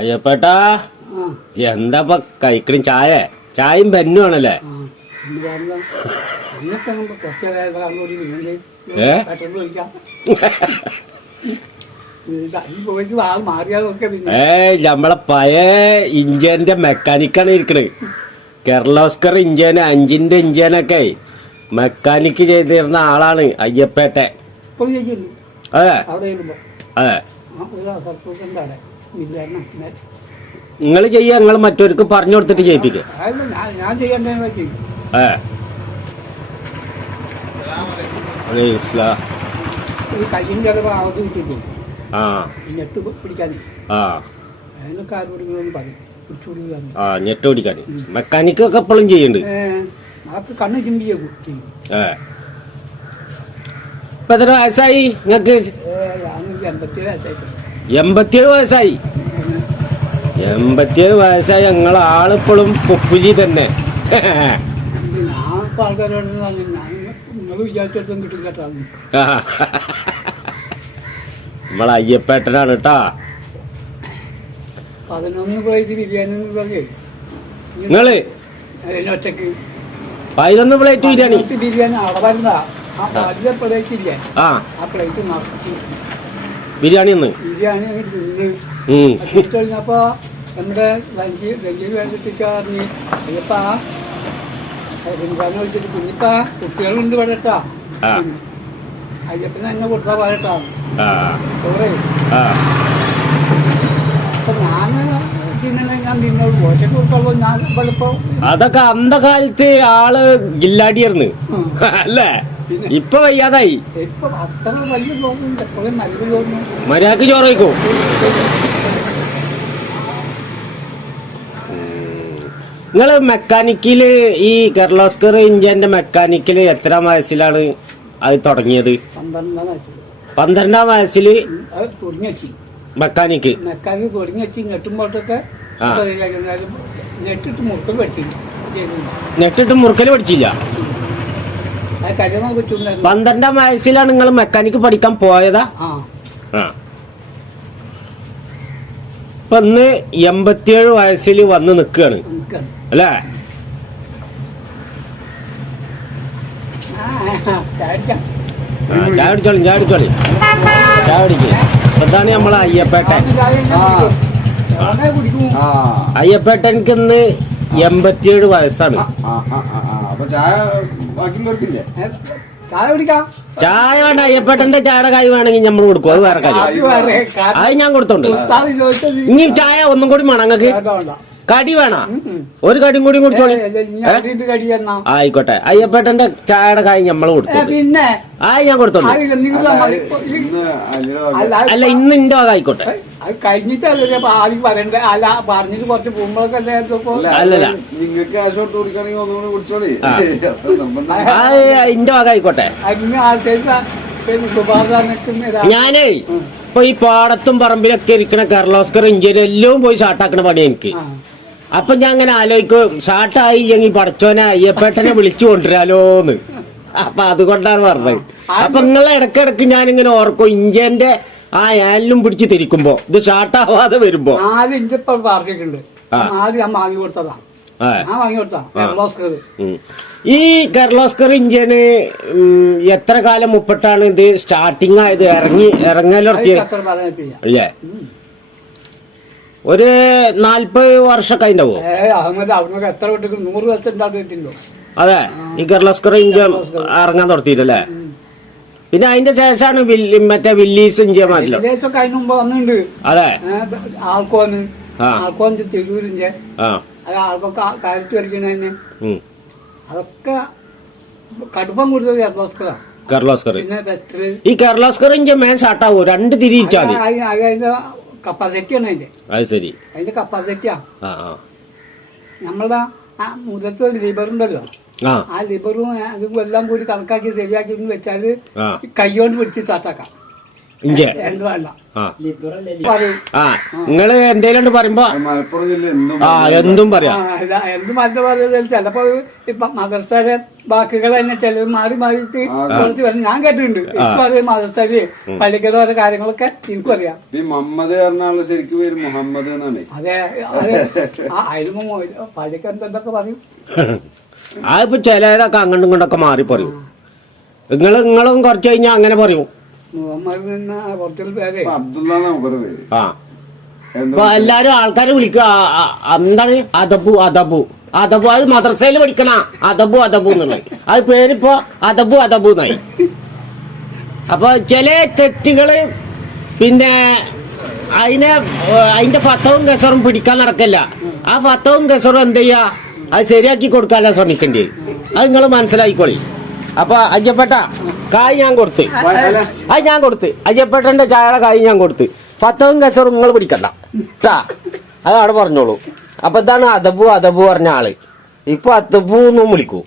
അയ്യപ്പേട്ടാ എന്താ കഴിക്കണ ചായയും പെന്നും ആണല്ലേ? നമ്മളെ പഴയ ഇഞ്ചിന്റെ മെക്കാനിക്കാണ് ഇരിക്കണേ. കിർലോസ്കർ ഇഞ്ചിന് 5-ന്റെ ഇഞ്ചിനൊക്കെ മെക്കാനിക്ക് ചെയ്തിരുന്ന ആളാണ് അയ്യപ്പേട്ടെ. അതെ അതെ. നിങ്ങൾ ചെയ്യാ, നിങ്ങൾ മറ്റവർക്ക് പറഞ്ഞു കൊടുത്തിട്ട് ചെയ്യിപ്പിക്കുക. ഞെട്ട് പിടിക്കാൻ മെക്കാനിക്കൊക്കെ എപ്പോഴും ചെയ്യുന്നുണ്ട്. കണ്ണ് ചിമ്പിയ ഇപ്പൊ എത്ര വയസ്സായി നിങ്ങക്ക്? 87 വയസ്സായി. 87 വയസ്സായി. ഞങ്ങളെ ആളിപ്പോഴും പൊപ്പുലി തന്നെ. നമ്മളെ അയ്യപ്പേട്ടനാണ് കേട്ടാ. 11 പ്ലേറ്റ് ബിരിയാണി നിങ്ങള് ഒറ്റക്ക് 11 പ്ലേറ്റ് ബിരിയാണി അളവരുന്നതാ. ആ വലിയ പ്ലേറ്റ് ഇല്ലേ, ആ പ്ലേറ്റ് നിറച്ച് ബിരിയാണി ബിരിയാണി കഴിഞ്ഞപ്പോ നമ്മുടെ രഞ്ജീവ് വേണ്ടിട്ടിക്കാറിഞ്ഞ് അയ്യപ്പ വിളിച്ചിട്ട് കുഞ്ഞിപ്പ കുട്ടികളുണ്ട് പറയട്ടാ, അയ്യപ്പനെ എന്നെ കൊടുത്താ പറയട്ടാ ചോറേ. അപ്പൊ ഞാൻ നിന്നോട് ഒറ്റക്ക് കൊടുക്കുമ്പോ ഞാൻ വെളുപ്പോ അതൊക്കെ അന്ത കാലത്ത് ആള് ഗില്ലാടിയായിരുന്നു അല്ലേ? ഇപ്പൊ വയ്യാതായി. ഇപ്പൊ അത്ര വലിയ തോന്നുന്നു, എപ്പോഴും നല്ല തോന്നുന്നു. മര്യാദക്ക് ചോറ് വയ്ക്കോ? നിങ്ങള് മെക്കാനിക്കില് ഈ കിർലോസ്കർ ഇഞ്ചിന്റെ മെക്കാനിക്കില് എത്രാം വയസ്സിലാണ് അത് തുടങ്ങിയത്? 12-ാം വയസ്സില് മെക്കാനിക്ക് തുടങ്ങി വെച്ച് ഞെട്ടുമ്പോഴൊക്കെ നെട്ടിട്ട് മുറുക്കൽ പഠിച്ചില്ല. നെട്ടിട്ട് മുറുക്കൽ പഠിച്ചില്ല. 12-ാം വയസ്സിലാണ് നിങ്ങൾ മെക്കാനിക്ക് പഠിക്കാൻ പോയതാ? ഇപ്പൊ ഇന്ന് 87 വയസ്സിൽ വന്ന് നിൽക്കുകയാണ് അല്ലേ? ചായ കുടിച്ചോളി. അതാണ് നമ്മളെ അയ്യപ്പേട്ടൻ. അയ്യപ്പേട്ടൻക്ക് ഇന്ന് 87 വയസ്സാണ്. ചായ വേണ്ട, അയ്യപ്പേട്ടന്റെ ചായയുടെ കായ് വേണമെങ്കിൽ നമ്മൾ കൊടുക്കും. അത് വേറെ കാര്യം, അത് ഞാൻ കൊടുത്തോണ്ട്. ഇനി ചായ ഒന്നും കൂടി വേണം നിങ്ങൾക്ക്? കടി വേണ? ഒരു കടിയും കൂടി കുടിച്ചോളി. ആയിക്കോട്ടെ, അയ്യപ്പേട്ടന്റെ ചായയുടെ കായ് നമ്മൾ കൊടുത്തു. പിന്നെ ഞാൻ കൊടുത്തോണ്ട്. അല്ല, ഇന്ന് ഇന്റെ വക ആയിക്കോട്ടെ. കഴിഞ്ഞിട്ടല്ലേ ആദ്യം പറയണ്ടേ? അല്ല, പറഞ്ഞിട്ട് കുറച്ച് പോകുമ്പോഴൊക്കെ അല്ലല്ല, ഇന്റെ വക ആയിക്കോട്ടെ. ഞാനേ ഇപ്പൊ ഈ പാടത്തും പറമ്പിലൊക്കെ ഇരിക്കണ കിർലോസ്കർ ഇഞ്ചിനും എല്ലാം പോയി ഷാർട്ടാക്കണ പണി എനിക്ക്. അപ്പൊ ഞാൻ അങ്ങനെ ആലോചിക്കും, ഷാർട്ടായി എങ്കിൽ പടച്ചോനെ അയ്യപ്പേട്ടനെ വിളിച്ചു കൊണ്ടുവരാലോന്ന്. അപ്പൊ അതുകൊണ്ടാണ് പറഞ്ഞത്. അപ്പൊ നിങ്ങളെ ഇടക്കിടക്ക് ഞാനിങ്ങനെ ഓർക്കും, ഇഞ്ചിന്റെ ആ ഏലും പിടിച്ച് തിരിക്കുമ്പോ ഇത് ഷാർട്ടാവാതെ വരുമ്പോ 4 ഇഞ്ച് ഇപ്പൊ പറഞ്ഞിട്ടുണ്ട്. ഞാൻ വാങ്ങി കൊടുത്തതാ. ഈ കിർലോസ്കർ ഇഞ്ചിന് എത്ര കാലം മുപ്പിട്ടാണ് ഇത് സ്റ്റാർട്ടിങ് ആയത്, ഇറങ്ങലർത്തിയത്? അല്ലേ, ഒരു 40 വർഷമൊക്കെ ഉണ്ടാവോ? എത്ര 100 വർഷം. അതെ, ഈ കിർലോസ്കർ ഇഞ്ചൻ ഇറങ്ങാൻ തുടത്തിയിട്ടല്ലേ? പിന്നെ അതിന്റെ ശേഷമാണ് മറ്റേ വില്ലീസ് ഇഞ്ചിയ മാറ്റില്ല. അതിന് മുമ്പ് വന്നിട്ടുണ്ട്. അതെ, ആൾക്കോൻ തിരൂരിഞ്ച് ആൾക്കൊക്കെ കാര്യത്ത് കളിക്കുന്നതിന് അതൊക്കെ കടുപ്പം കൂടുതൽ കിർലോസ്കർ. പിന്നെ ഈ കിർലോസ്കർ ഇഞ്ചിൻ മേൻ ഷാർട്ടാവോ? 2 തിരിച്ചാൽ അതിന്റെ കപ്പാസിറ്റിയാണ് അതിന്റെ. അത് ശരി, അതിന്റെ കപ്പാസിറ്റിയാ. നമ്മളുടെ മുതലത്തെ ലിബർ ഉണ്ടല്ലോ, ആ ലിബറും അതും എല്ലാം കൂടി കണക്കാക്കി ശരിയാക്കി വെച്ചാല് കൈകൊണ്ട് പിടിച്ച് സ്റ്റാർട്ടാക്കാം. ഇഞ്ചെ എന്ത് വേണ്ട ആ പറയും ആ നിങ്ങള് എന്തേലും പറയുമ്പോ മലപ്പുറം ജില്ല എന്നും ആ എന്തും പറയാം എന്ത് മറ്റു പറയുന്നത് ചിലപ്പോ ഇപ്പൊ മദർസയുടെ വാക്കുകൾ തന്നെ ചിലർ മാറി മാറിയിട്ട് കുറച്ച് വരും. ഞാൻ കേട്ടിട്ടുണ്ട് ഇപ്പൊ അറിയാം മദർസയില് പള്ളിക്കത് ഓരോ കാര്യങ്ങളൊക്കെ എനിക്കും അറിയാം. ഈ മുഹമ്മദ് പറഞ്ഞാൽ ശരിക്കും പേര് മുഹമ്മദ് എന്നാണ്. അതെ അതെ അതിന് പള്ളിക്ക് എന്തൊക്കെ പറയും. അതിപ്പോ ചിലരൊക്കെ അങ്ങോട്ടും ഇങ്ങോട്ടൊക്കെ മാറി പറയും. നിങ്ങളും കുറച്ച് കഴിഞ്ഞാൽ അങ്ങനെ പറയും. മുഹമ്മദ് എന്ന കുറച്ചു പേര് ഇപ്പൊ അബ്ദുള്ള നമുക്കൊരു പേര്. ആ ഇപ്പൊ എല്ലാരും ആൾക്കാരെ വിളിക്കുക എന്താണ് അദബു അദബു അദബു. അത് മദ്രസയിൽ പഠിക്കണ അദബു അദബു എന്നുള്ളത്. അത് പേരിപ്പോ അദബു അദബു എന്നായി. അപ്പൊ ചില തെറ്റുകള് പിന്നെ അതിന്റെ ഫത്തവും കസറും പിടിക്കാൻ നടക്കില്ല. ആ ഫത്തവും കസറും എന്ത് ചെയ്യാ അത് ശരിയാക്കി കൊടുക്കാനല്ല ശ്രമിക്കേണ്ടി. അത് നിങ്ങൾ മനസ്സിലായിക്കോളി. അപ്പൊ അയ്യപ്പെട്ട കായ് ഞാൻ കൊടുത്ത് അത് ഞാൻ കൊടുത്ത് അയ്യപ്പെട്ടന്റെ ചായയുടെ കായ് ഞാൻ കൊടുത്ത് ഫത്തവും കസറും നിങ്ങൾ പിടിക്കണ്ട ട്ടാ. അതവിടെ പറഞ്ഞോളൂ. അപ്പൊ ഇതാണ് അദബു അദബു പറഞ്ഞ ആള്. ഇപ്പൊ അദബു എന്നും വിളിക്കൂ.